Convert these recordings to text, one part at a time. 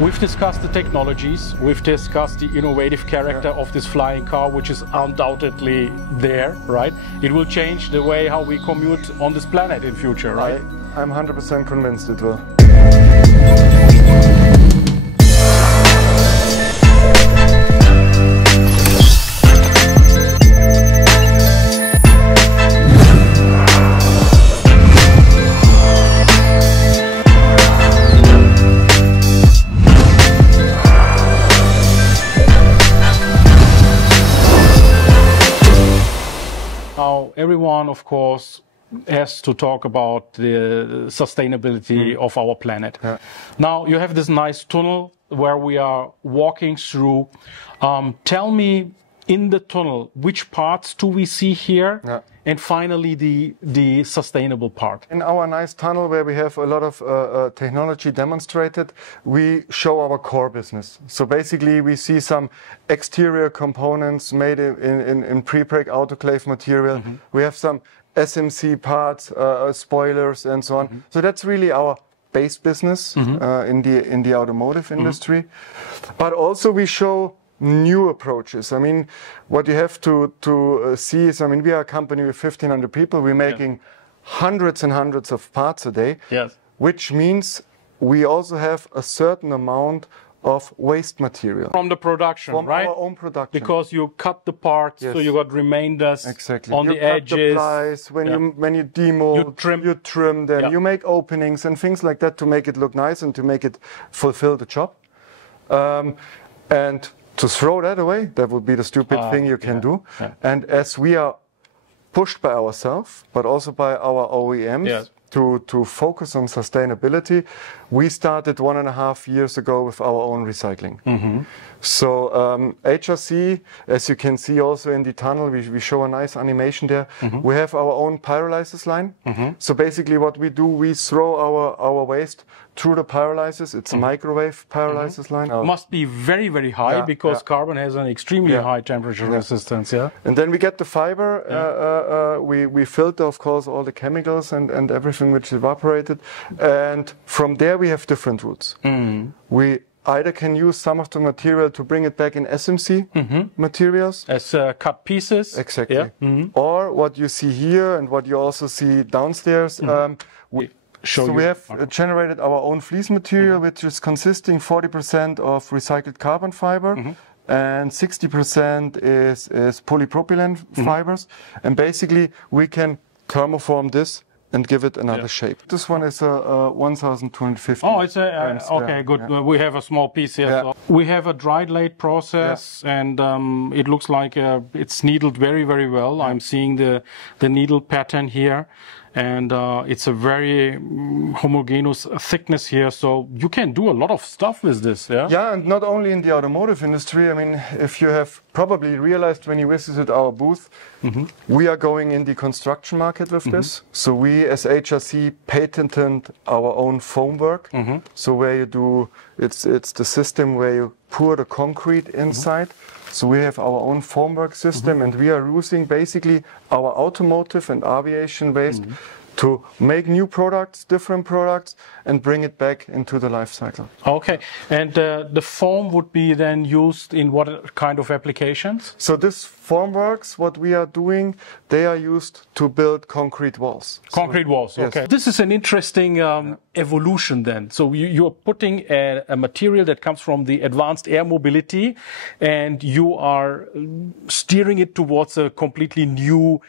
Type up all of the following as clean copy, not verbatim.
We've discussed the technologies, we've discussed the innovative character of this flying car, which is undoubtedly there, right? It will change the way how we commute on this planet in future, right? I'm 100% convinced it will. Now, everyone, of course, has to talk about the sustainability of our planet. Yeah. Now, you have this nice tunnel where we are walking through. Tell me, in the tunnel, which parts do we see here? Yeah. And finally, the sustainable part. In our nice tunnel where we have a lot of technology demonstrated, we show our core business. So basically we see some exterior components made in pre-preg autoclave material. We have some SMC parts, spoilers and so on. So that's really our base business in the automotive industry. But also we show new approaches. I mean, what you have to see is, I mean, we are a company with 1,500 people. We're making hundreds and hundreds of parts a day, which means we also have a certain amount of waste material. From the production, from right? Our own production. Because you cut the parts, so you got remainders on the edges. You cut the plies, when you demold, you trim them, you make openings and things like that to make it look nice and to make it fulfill the job. And to throw that away, that would be the stupid thing you can do. And as we are pushed by ourselves, but also by our OEMs to focus on sustainability, we started 1.5 years ago with our own recycling. So HRC, as you can see also in the tunnel, we show a nice animation there. We have our own pyrolysis line. So basically what we do, we throw our waste through the pyrolysis. It's a microwave pyrolysis line. Must be very, very high because carbon has an extremely high temperature resistance. And then we get the fiber. We filter, of course, all the chemicals and everything which evaporated. And from there we have different routes. We either can use some of the material to bring it back in SMC materials. As cut pieces. Exactly. Or what you see here and what you also see downstairs, we have generated our own fleece material, which is consisting 40% of recycled carbon fiber and 60% is polypropylene fibers. And basically we can thermoform this and give it another shape. This one is a 1,250. Oh, it's a okay, good. We have a small piece here. So we have a dried lathe process, and it looks like it's needled very, very well. I'm seeing the needle pattern here, and it's a very homogeneous thickness here. So you can do a lot of stuff with this. Yeah, and not only in the automotive industry. I mean, if you have probably realized when you visited our booth, we are going in the construction market with this. So we as HRC patented our own foam work. So where you do, it's the system where you pour the concrete inside. So we have our own formwork system and we are using basically our automotive and aviation waste to make new products, different products, and bring it back into the life cycle. Okay, and the foam would be then used in what kind of applications? So this formworks, what we are doing, they are used to build concrete walls. Concrete walls, okay. This is an interesting evolution then. So you're putting a material that comes from the advanced air mobility and you are steering it towards a completely new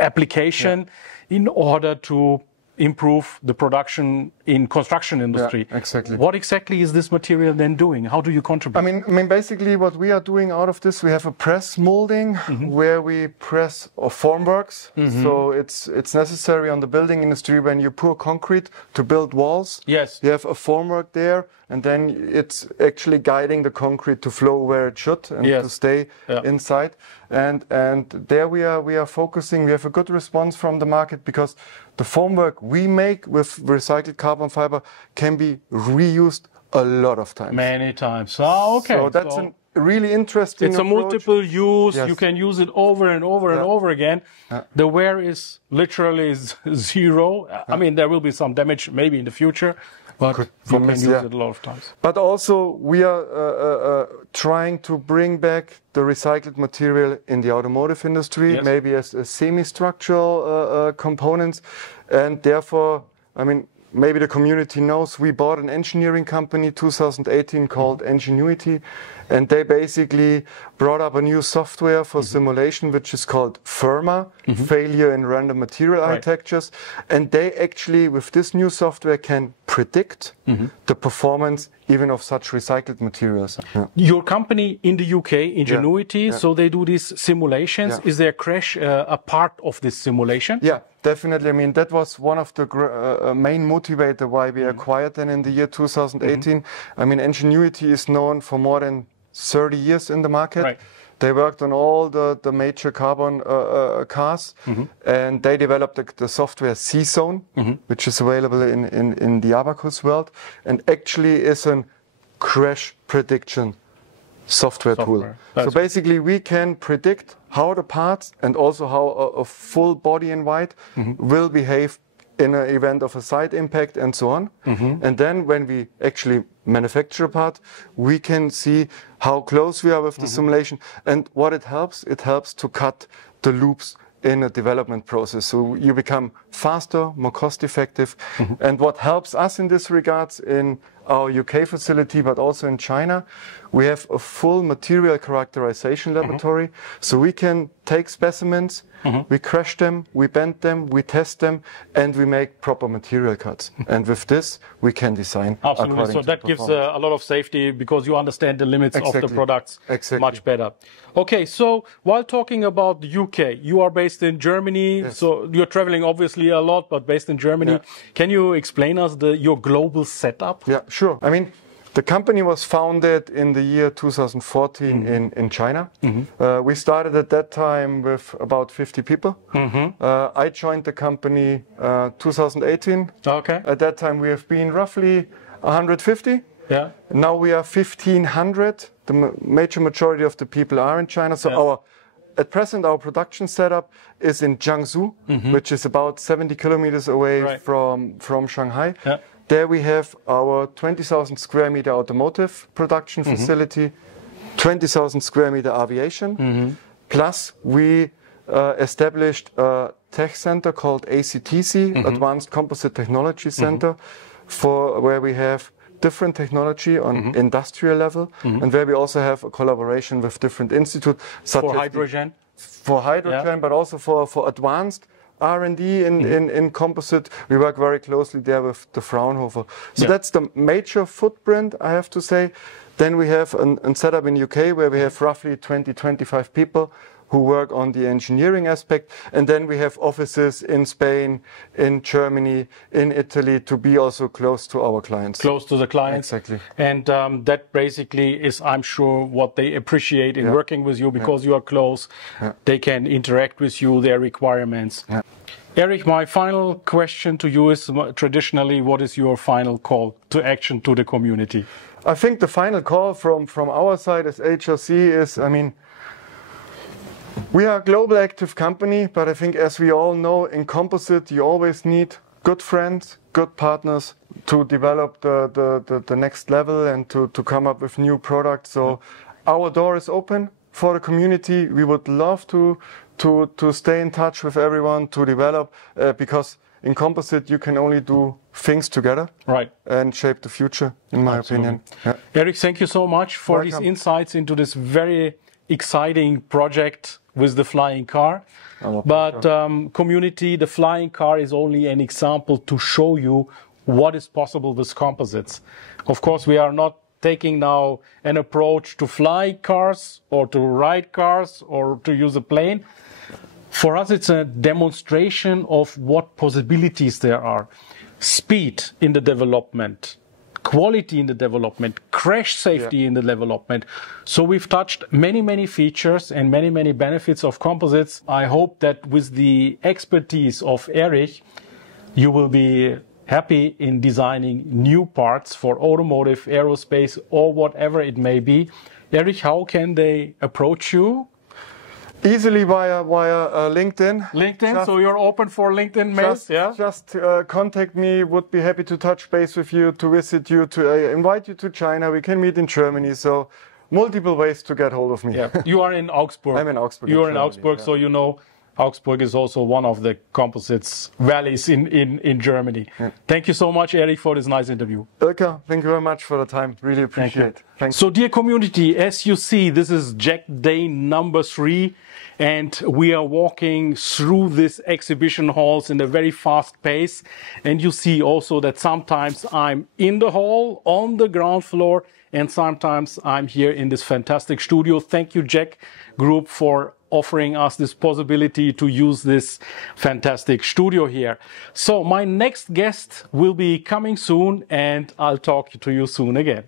application in order to improve the production in construction industry. Yeah, exactly. What exactly is this material then doing? How do you contribute? I mean, basically what we are doing out of this, we have a press molding where we press formworks. So it's necessary on the building industry when you pour concrete to build walls. Yes. You have a formwork there and then it's actually guiding the concrete to flow where it should and to stay inside. And there we are focusing. We have a good response from the market because the formwork we make with recycled carbon fiber can be reused a lot of times. Many times. Oh, okay. So that's a really interesting approach. A multiple use. You can use it over and over and over again. The wear is literally zero. I mean, there will be some damage maybe in the future. but you can use it a lot of times. But also we are trying to bring back the recycled material in the automotive industry, maybe as semi-structural components, and therefore, I mean, maybe the community knows we bought an engineering company 2018 called Ingenuity, and they basically brought up a new software for simulation which is called FIRMA, Failure in Random Material Architectures, and they actually with this new software can predict the performance even of such recycled materials. Your company in the UK, Ingenuity, so they do these simulations. Is their crash a part of this simulation? Yeah, definitely. I mean, that was one of the main motivator why we acquired them in the year 2018. I mean, Ingenuity is known for more than 30 years in the market. They worked on all the major carbon cars, and they developed the software C-Zone, which is available in the Abacus world, and actually is a crash prediction software tool. So basically we can predict how the parts and also how a full body in white will behave in an event of a side impact and so on. And then when we actually manufacture a part, we can see how close we are with the simulation. And what it helps to cut the loops in a development process. So you become faster, more cost effective. And what helps us in this regards in our UK facility, but also in China, we have a full material characterization laboratory. So we can take specimens, we crush them, we bend them, we test them, and we make proper material cuts. And with this, we can design. Absolutely. So that gives a lot of safety because you understand the limits of the products much better. Okay, so while talking about the UK, you are based in Germany, so you're traveling obviously a lot, but based in Germany. Can you explain us your global setup? Yeah, sure. I mean, the company was founded in the year 2014 in China. We started at that time with about 50 people. I joined the company 2018. Okay. At that time we have been roughly 150. Yeah. Now we are 1,500. The major majority of the people are in China. So at present our production setup is in Jiangsu, which is about 70 kilometers away from Shanghai. There we have our 20,000 square meter automotive production facility, 20,000 square meter aviation. Plus we established a tech center called ACTC, Advanced Composite Technology Center, where we have different technology on industrial level, and where we also have a collaboration with different institutes. Such for hydrogen? For hydrogen, but also for advanced R&D in composite. We work very closely there with the Fraunhofer. So that's the major footprint, I have to say. Then we have a setup in UK where we have roughly 20-25 people who work on the engineering aspect. And then we have offices in Spain, in Germany, in Italy to be also close to our clients. Close to the clients. Exactly. And that basically is, I'm sure, what they appreciate in working with you because you are close. They can interact with you, their requirements. Erich, my final question to you is traditionally, what is your final call to action to the community? I think the final call from our side as HRC is, I mean, we are a global active company, but I think as we all know, in composite, you always need good friends, good partners to develop the next level and to come up with new products. So our door is open for the community. We would love to stay in touch with everyone, to develop, because in composite, you can only do things together and shape the future, in my opinion. Erich, thank you so much for these insights into this very exciting project with the flying car. But community, the flying car is only an example to show you what is possible with composites. Of course, we are not taking now an approach to fly cars or to ride cars or to use a plane. For us, it's a demonstration of what possibilities there are. Speed in the development, quality in the development, crash safety in the development. So we've touched many, many features and many, many benefits of composites. I hope that with the expertise of Erich, you will be happy in designing new parts for automotive, aerospace, or whatever it may be. Erich, how can they approach you? Easily via LinkedIn. LinkedIn, so you're open for LinkedIn mails? Just contact me. Would be happy to touch base with you, to visit you, to invite you to China. We can meet in Germany. So multiple ways to get hold of me. Yeah. You are in Augsburg. I'm in Augsburg. You are in Augsburg, so you know Augsburg is also one of the composites valleys in Germany. Yeah. Thank you so much, Erich, for this nice interview. Okay, thank you very much for the time. Really appreciate it. Thanks. So, dear community, as you see, this is JEC Day number 3, and we are walking through this exhibition halls in a very fast pace. And you see also that sometimes I'm in the hall on the ground floor, and sometimes I'm here in this fantastic studio. Thank you, JEC Group, for offering us this possibility to use this fantastic studio here. So my next guest will be coming soon, and I'll talk to you soon again.